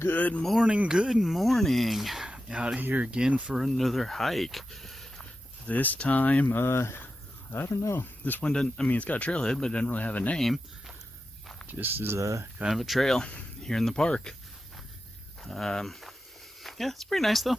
Good morning. Out here again for another hike. This time, I don't know. This one doesn't, it's got a trailhead, but it doesn't really have a name. Just is a kind of a trail here in the park. Yeah, it's pretty nice though.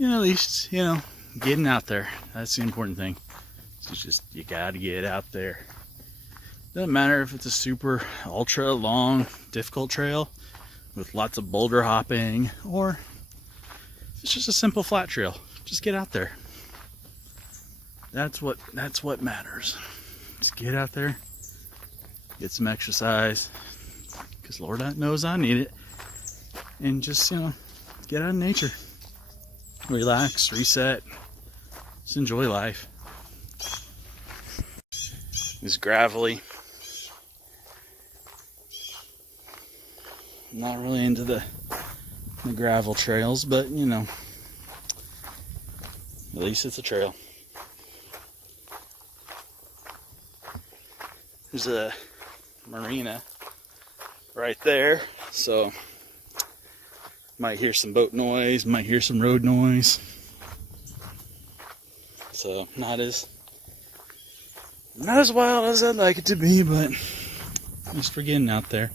At least, getting out there. That's the important thing. It's just, you gotta get out there. Doesn't matter if it's a super ultra long difficult trail with lots of boulder hopping, or if it's just a simple flat trail. Just get out there. That's what matters. Just get out there, get some exercise, because Lord knows I need it, and just get out in nature, relax, reset, just enjoy life. It's gravelly. Not really into the gravel trails, but at least it's a trail. There's a marina right there, so might hear some boat noise, might hear some road noise. So not as wild as I'd like it to be, but at least we're getting out there.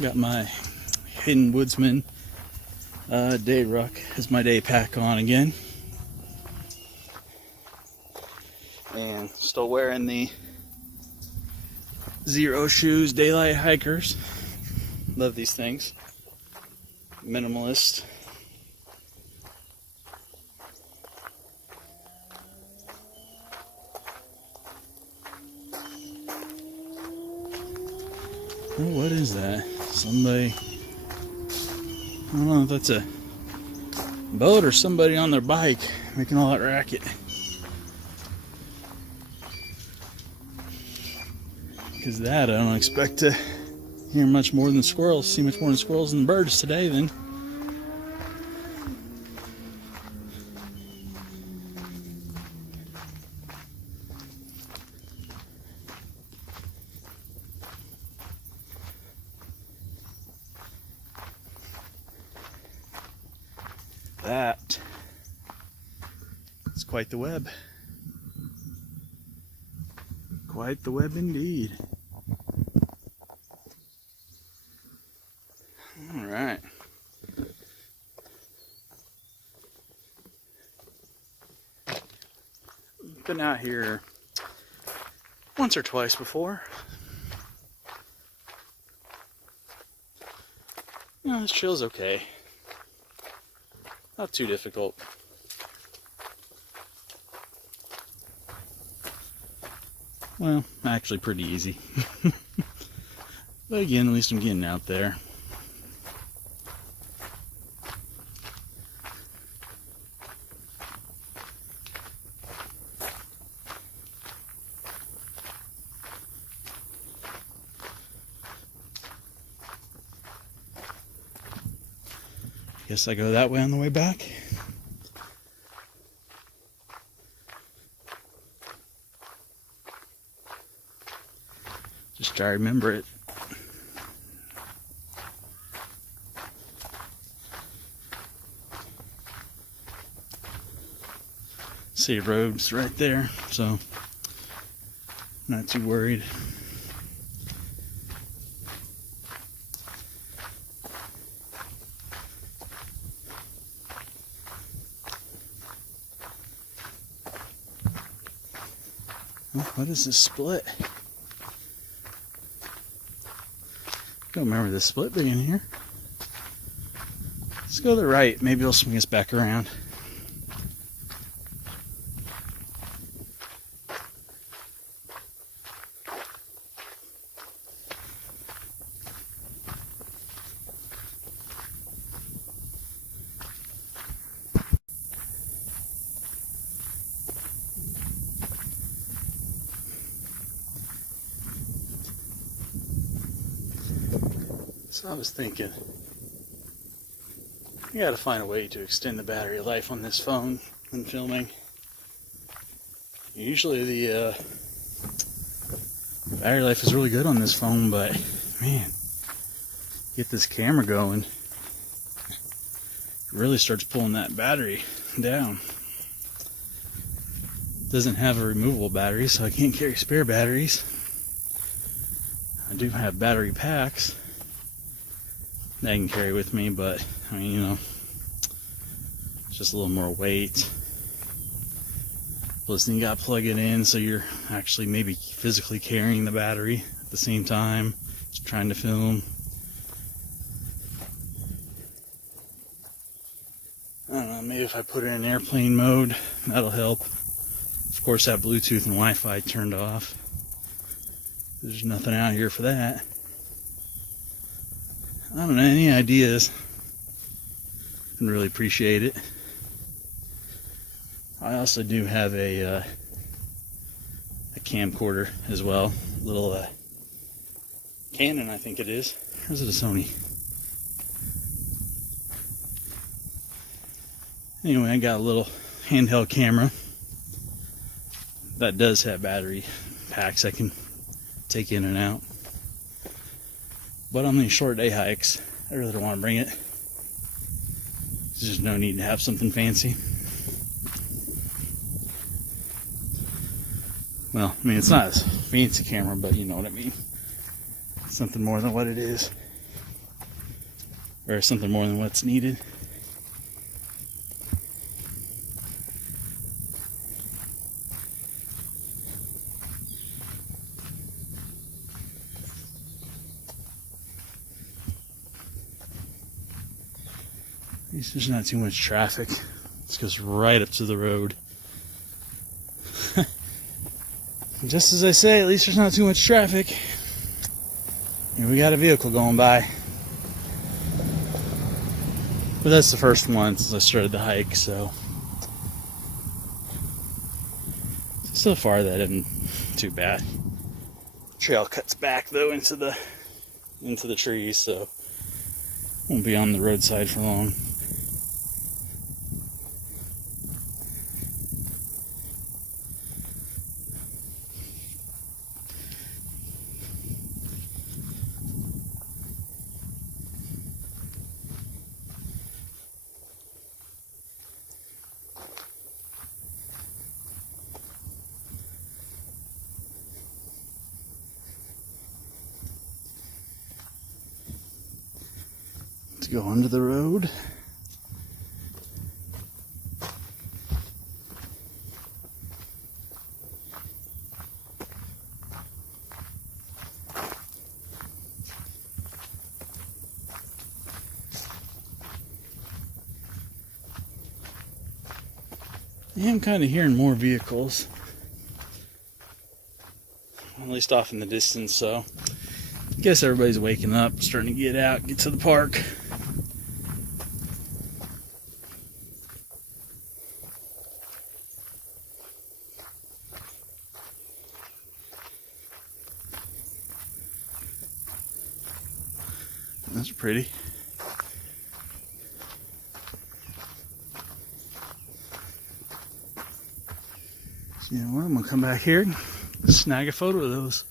Got my Hidden Woodsman day ruck as my day pack on again, and still wearing the Zero Shoes Daylight Hikers. Love these things. Minimalist. Oh, what is that? Somebody, I don't know if that's a boat or somebody on their bike making all that racket. Because that, I don't expect to hear much more than squirrels, see much more than squirrels and birds today then. That is quite the web. Quite the web indeed. All right. Been out here once or twice before. This trail's okay. Not too difficult. Well, actually pretty easy. But again, at least I'm getting out there. Guess I go that way on the way back. Just try to remember it. See roads right there, so not too worried. What is this split? Don't remember this split being here. Let's go to the right. Maybe it'll swing us back around. So I was thinking, I gotta find a way to extend the battery life on this phone when filming. Usually the battery life is really good on this phone, but man, get this camera going, it really starts pulling that battery down. Doesn't have a removable battery, so I can't carry spare batteries. I do have battery packs that I can carry with me, but I mean, you know, it's just a little more weight. Plus then you gotta plug it in, so you're actually maybe physically carrying the battery at the same time, just trying to film. I don't know, maybe if I put it in airplane mode, that'll help. Of course, that Bluetooth and Wi-Fi turned off. There's nothing out here for that. I don't know, any ideas? I'd really appreciate it. I also do have a camcorder as well, little Canon, I think it is. Or is it a Sony? Anyway, I got a little handheld camera that does have battery packs I can take in and out. But on these short day hikes, I really don't want to bring it. There's just no need to have something fancy. Well, I mean, it's not a fancy camera, but you know what I mean. Something more than what it is. Or something more than what's needed. At least there's not too much traffic. This goes right up to the road. Just as I say, at least there's not too much traffic. Here we got a vehicle going by. But that's the first one since I started the hike, so far that isn't too bad. Trail cuts back though into the trees, so won't be on the roadside for long. To go onto the road. I am kind of hearing more vehicles, at least off in the distance, so I guess everybody's waking up, starting to get out, get to the park. That's pretty. So, you know what? I'm gonna come back here and snag a photo of those.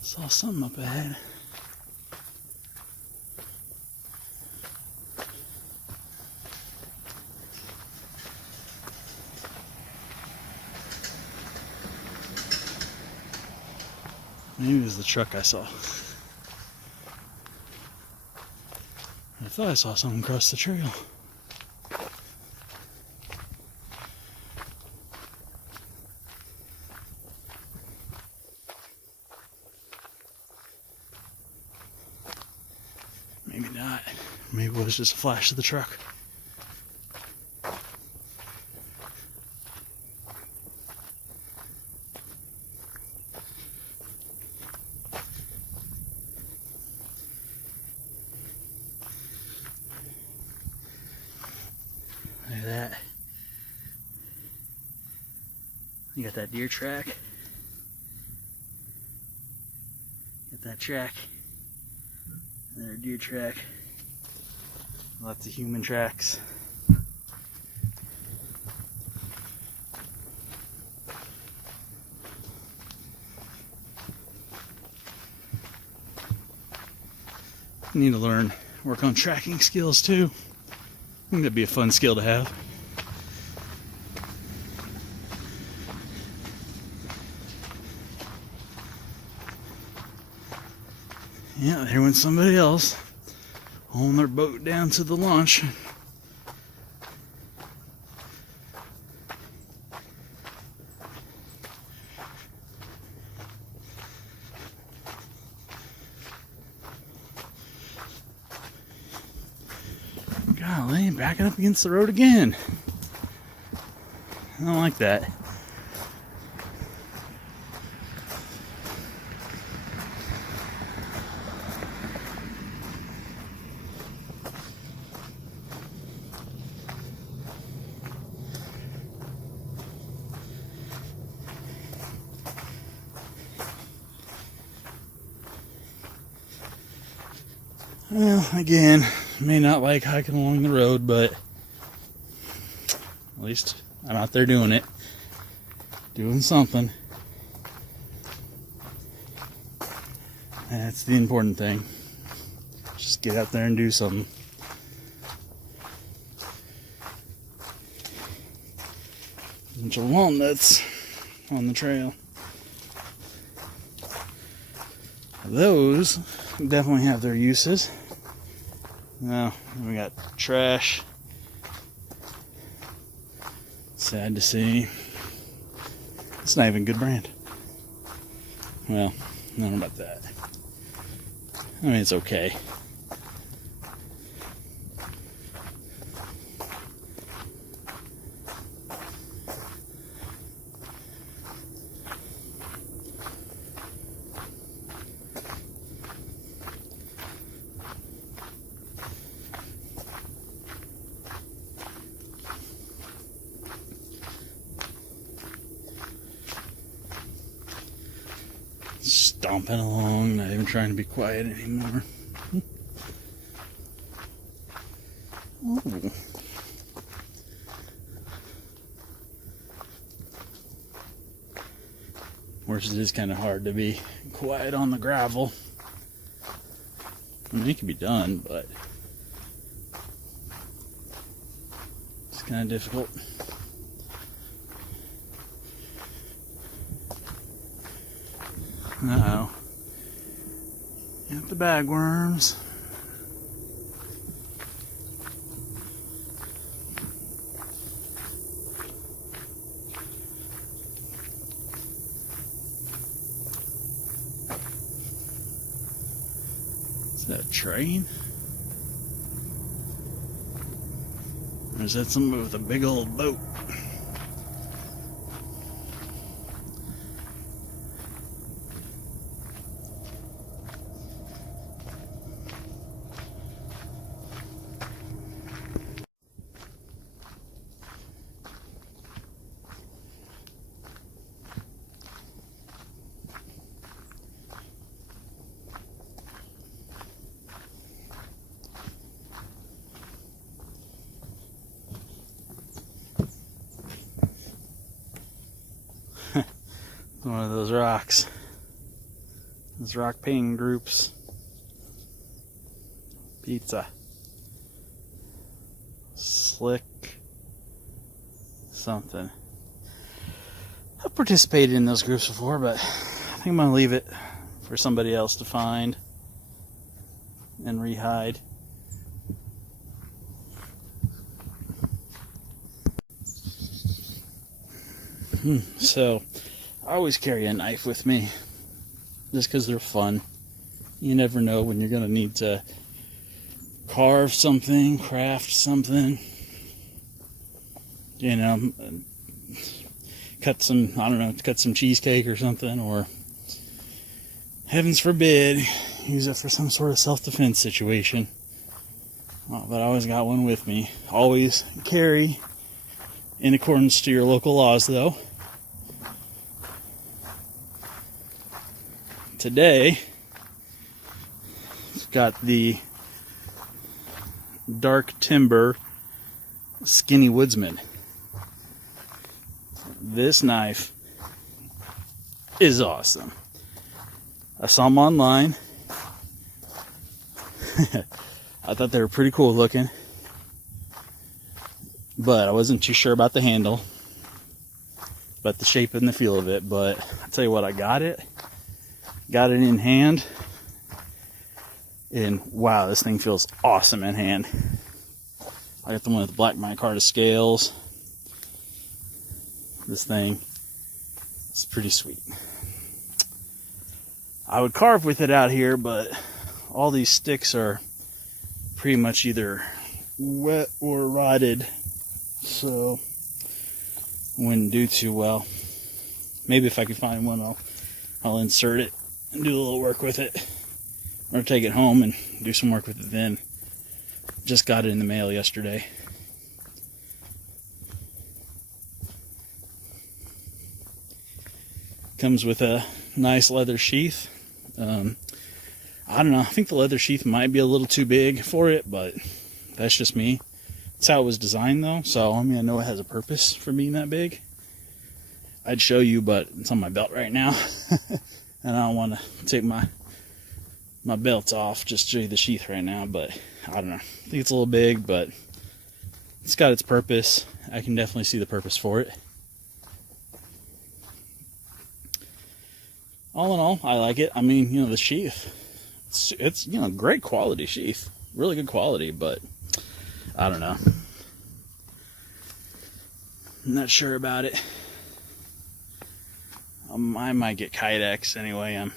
Saw something up ahead. Maybe it was the truck I saw. I thought I saw something cross the trail. Maybe not. Maybe it was just a flash of the truck. Look at that. You got that deer track. Got that track. Another deer track. Lots of human tracks. Need to learn, work on tracking skills too. I think that'd be a fun skill to have. Yeah, there went somebody else hauling their boat down to the launch. Golly, backing up against the road again. I don't like that. Well, again, may not like hiking along the road, but at least I'm out there doing it. Doing something. That's the important thing. Just get out there and do something. A bunch of walnuts on the trail. Those definitely have their uses. Now, we got trash. Sad to see. It's not even a good brand. Well, I don't know about that. I mean, it's okay. Stomping along, not even trying to be quiet anymore. Oh. Of course, it is kind of hard to be quiet on the gravel. I mean, it can be done, but it's kind of difficult. Uh-oh. Got the bagworms. Is that a train? Or is that somebody with a big old boat? One of those rocks. Those rock painting groups. Pizza. Slick. Something. I've participated in those groups before, but I think I'm going to leave it for somebody else to find and rehide. So, I always carry a knife with me, just because they're fun. You never know when you're going to need to carve something, craft something, you know, cut some, I don't know, cut some cheesecake or something, or heavens forbid, use it for some sort of self-defense situation. Well, but I always got one with me. Always carry in accordance to your local laws, though. Today, got the Dark Timber Skinny Woodsman. This knife is awesome. I saw them online. I thought they were pretty cool looking, but I wasn't too sure about the handle, about the shape and the feel of it. But I'll tell you what, I got it in hand, and wow, this thing feels awesome in hand. I got the one with the black micarta scales. This thing is pretty sweet. I would carve with it out here, but all these sticks are pretty much either wet or rotted, so wouldn't do too well. Maybe if I can find one, I'll insert it and do a little work with it, or take it home and do some work with it then. Just got it in the mail yesterday. Comes with a nice leather sheath. I don't know, I think the leather sheath might be a little too big for it, but that's just me. That's how it was designed though, so I mean, I know it has a purpose for being that big. I'd show you, but it's on my belt right now. And I don't want to take my belts off, just show you the sheath right now, but I don't know. I think it's a little big, but it's got its purpose. I can definitely see the purpose for it. All in all, I like it. I mean, you know, the sheath, it's you know, great quality sheath, really good quality, but I don't know. I'm not sure about it. I might get Kydex anyway. I'm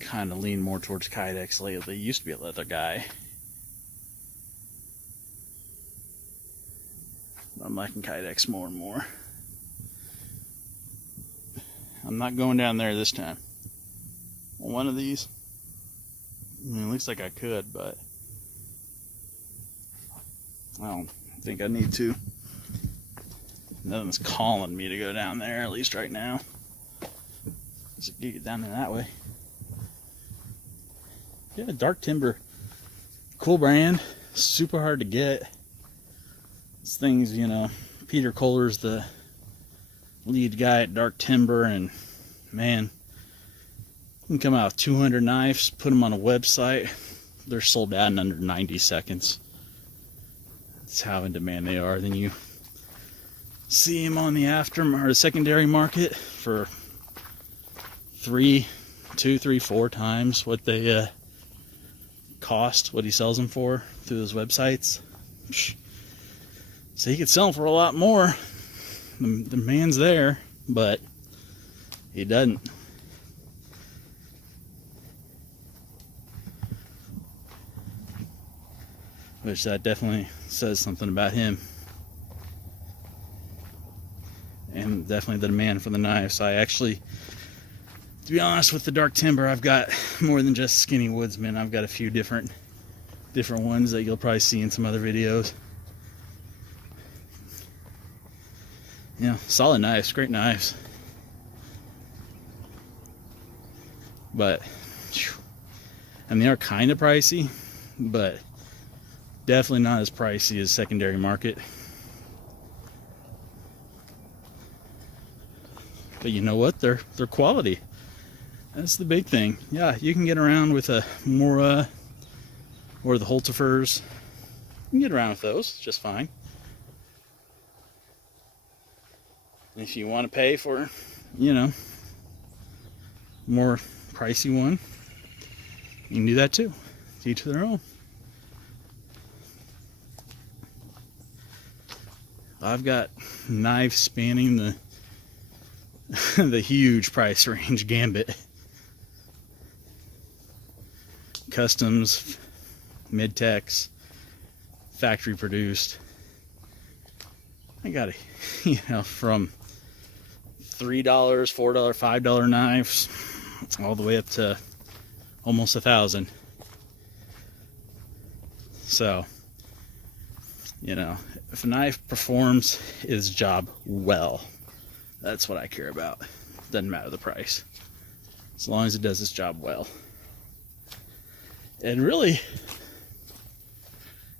kind of lean more towards Kydex lately. Used to be a leather guy. I'm liking Kydex more and more. I'm not going down there this time. One of these, I mean, it looks like I could, but I don't think I need to. Nothing's calling me to go down there, at least right now. Let's get down there that way. Yeah, Dark Timber, cool brand, super hard to get. This thing's, you know, Peter Kohler's the lead guy at Dark Timber, and man, you can come out with 200 knives, put them on a website, they're sold out in under 90 seconds. That's how in demand they are. Then you see them on the secondary market for 2, 3, 4 times what they cost, what he sells them for through those websites. So he could sell them for a lot more. The man's there, but he doesn't. Which that definitely says something about him. And definitely the demand for the knives. I actually, to be honest, with the Dark Timber, I've got more than just Skinny Woodsman. I've got a few different ones that you'll probably see in some other videos. Yeah, solid knives, great knives. But, and they are kind of pricey, but definitely not as pricey as secondary market. But you know what? They're quality. That's the big thing. Yeah, you can get around with a Mora or the Holtifers. You can get around with those just fine. If you want to pay for, you know, more pricey one, you can do that too. To each their own. I've got knives spanning the the huge price range gambit. Customs, mid-techs, factory produced. I got it, you know, from $3, $4, $5 knives all the way up to almost 1,000. So, you know, if a knife performs its job well, that's what I care about. Doesn't matter the price, as long as it does its job well. And really,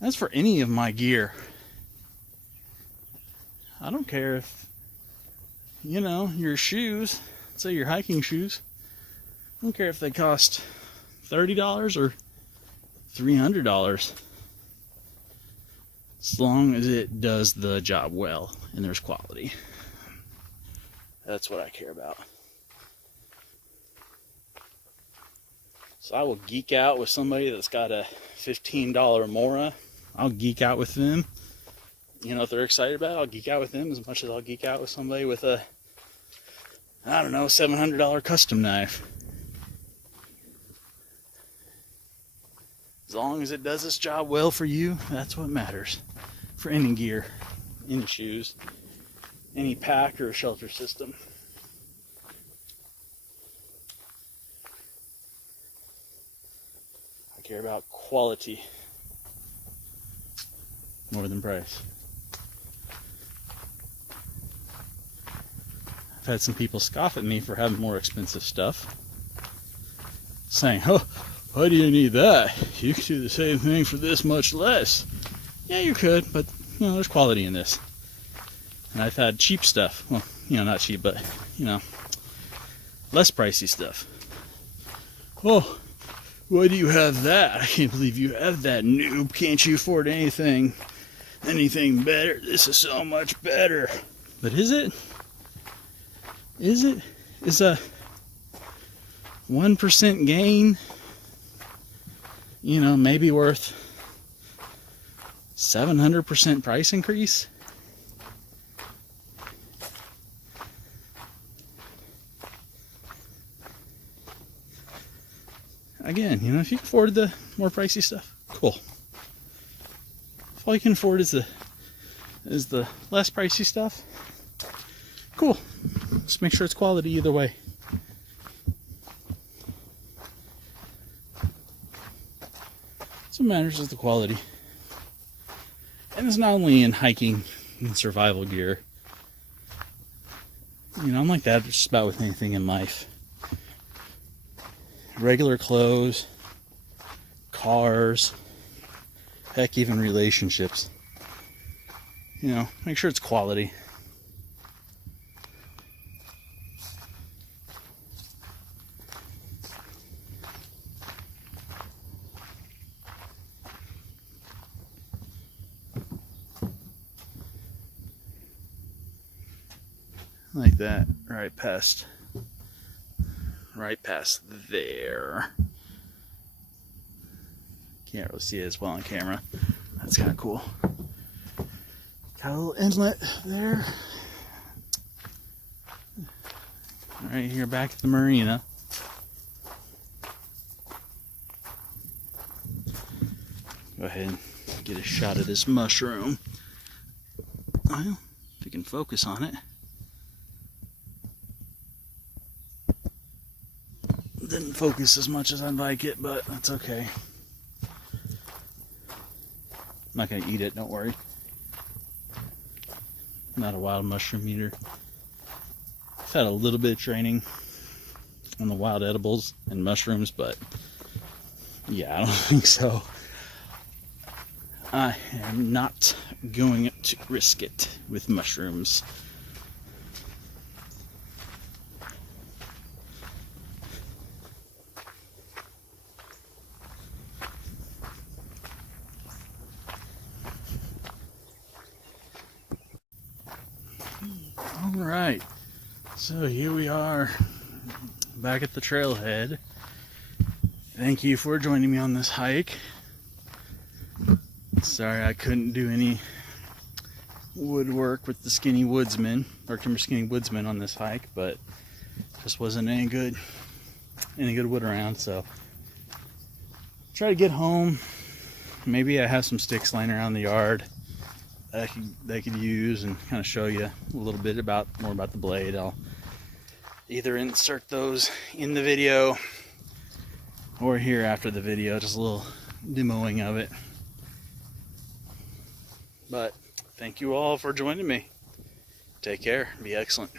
that's for any of my gear. I don't care if, you know, your shoes, say your hiking shoes, I don't care if they cost $30 or $300, as long as it does the job well and there's quality. That's what I care about. So I will geek out with somebody that's got a $15 Mora. I'll geek out with them. You know, if they're excited about it, I'll geek out with them as much as I'll geek out with somebody with a, I don't know, $700 custom knife. As long as it does its job well for you, that's what matters. For any gear, any shoes, any pack or shelter system. I care about quality more than price. I've had some people scoff at me for having more expensive stuff, saying, "Oh, why do you need that? You could do the same thing for this much less." Yeah, you could, but you know, there's quality in this. And I've had cheap stuff. Well, you know, not cheap, but you know, less pricey stuff. "Oh, why do you have that? I can't believe you have that, noob. Can't you afford anything better? This is so much better." But is it? Is it? Is a 1% gain, you know, maybe worth 700% price increase? Again, you know, if you can afford the more pricey stuff, cool. If all you can afford is the less pricey stuff, cool. Just make sure it's quality either way. So what matters is the quality. And it's not only in hiking and survival gear. You know, I'm like that just about with anything in life. Regular clothes, cars, heck, even relationships. You know, make sure it's quality. Like that, right past there. Can't really see it as well on camera. That's kind of cool. Got a little inlet there. Right here back at the marina. Go ahead and get a shot of this mushroom. Well, if you can focus on it. Didn't focus as much as I'd like it, but that's okay. I'm not gonna eat it, don't worry. Not a wild mushroom eater. I've had a little bit of training on the wild edibles and mushrooms, but yeah, I don't think so. I am not going to risk it with mushrooms. Alright, so here we are back at the trailhead. Thank you for joining me on this hike. Sorry I couldn't do any woodwork with the Skinny Woodsman, Dark Timber Skinny Woodsman on this hike, but just wasn't any good wood around, so try to get home. Maybe I have some sticks laying around the yard that I could use and kind of show you a little bit more about the blade. I'll either insert those in the video or here after the video, just a little demoing of it. But thank you all for joining me. Take care. Be excellent.